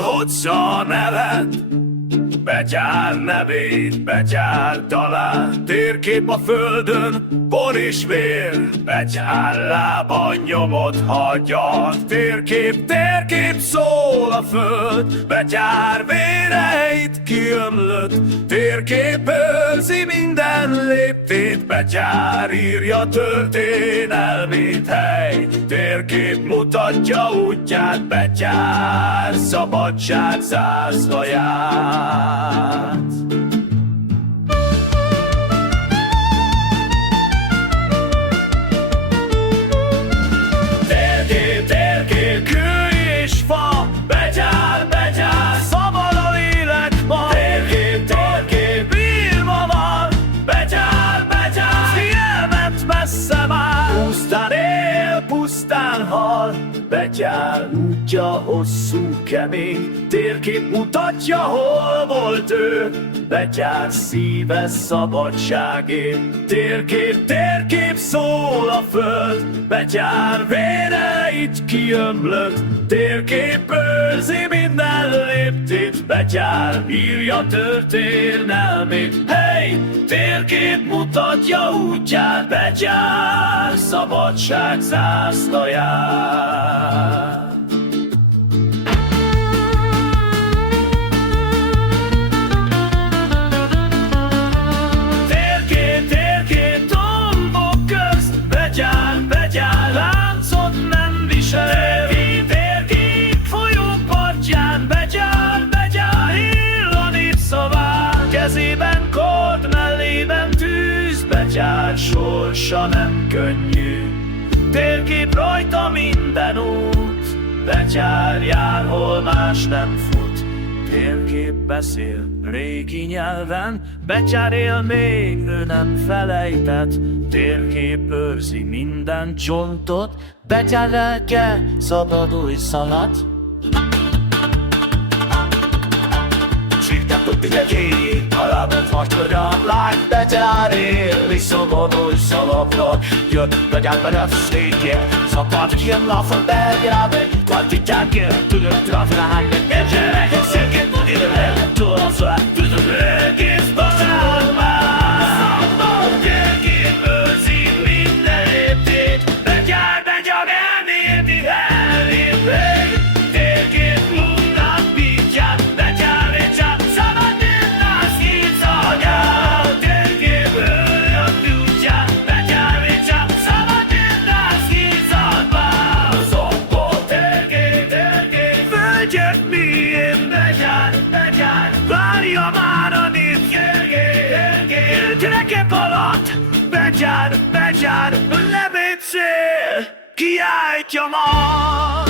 utca nevet, betyár nevét, betyár talán. Térkép a földön, por és vér, betyár lába nyomot hagyja. Térkép szól a föld, betyár véreit kiömlött. Térkép őrzi minden léptét, betyár írja történelmét, hely. Térkép mutatja útját, betyár szabadság zászlaját. Térkép, kő és fa, betyár, szabad a lélek ma. Térkép, írva van, betyár, elment messze már. Pusztán él, pusztán hal, betyár útja hosszú, kemény. Térkép mutatja, hol volt ő, betyár szíve szabadságért. Térkép szól a föld, betyár véreit kiömlött. Térkép őrzi minden léptét, betyár írja történelmét, hey! Térkép mutatja útját, betyár szabadság zászlaját. Térkép tombok közt, betyár láncot nem visel. Térkép folyó partján, betyár él a népszaván. Kezében kord, mellében tűz, betyár sorsa nem könnyű. Térkép rajta minden út, betyár jár, hol más nem fut. Térkép beszél régi nyelven, betyár él még, ő nem felejtett. Térkép őrzi minden csontot, betyár lelke szabadulj szalad. Csíkták ott mindenki, halábot macskora lány, betyár él, és szabadulj szaladnak. Jött betyár berefszékje, szabad ilyen lafon beljábe, kvantitjákért tudod trafrány, meg betyárek, székét idő tudom szól, tudom egész bocsánat már. Szabad térkép őrzi minden léptét, betyár elméti elépét. Térkép mutatítját, betyár vécsát, szabad mindenász hízanyát. Térkép őri a útját, betyár vécsát, szabad mindenász hízanyát. Szabad térkép, földjött miért, betyár, várja már a nép. Térkép alatt, betyár, lebécél, kiáltja ma.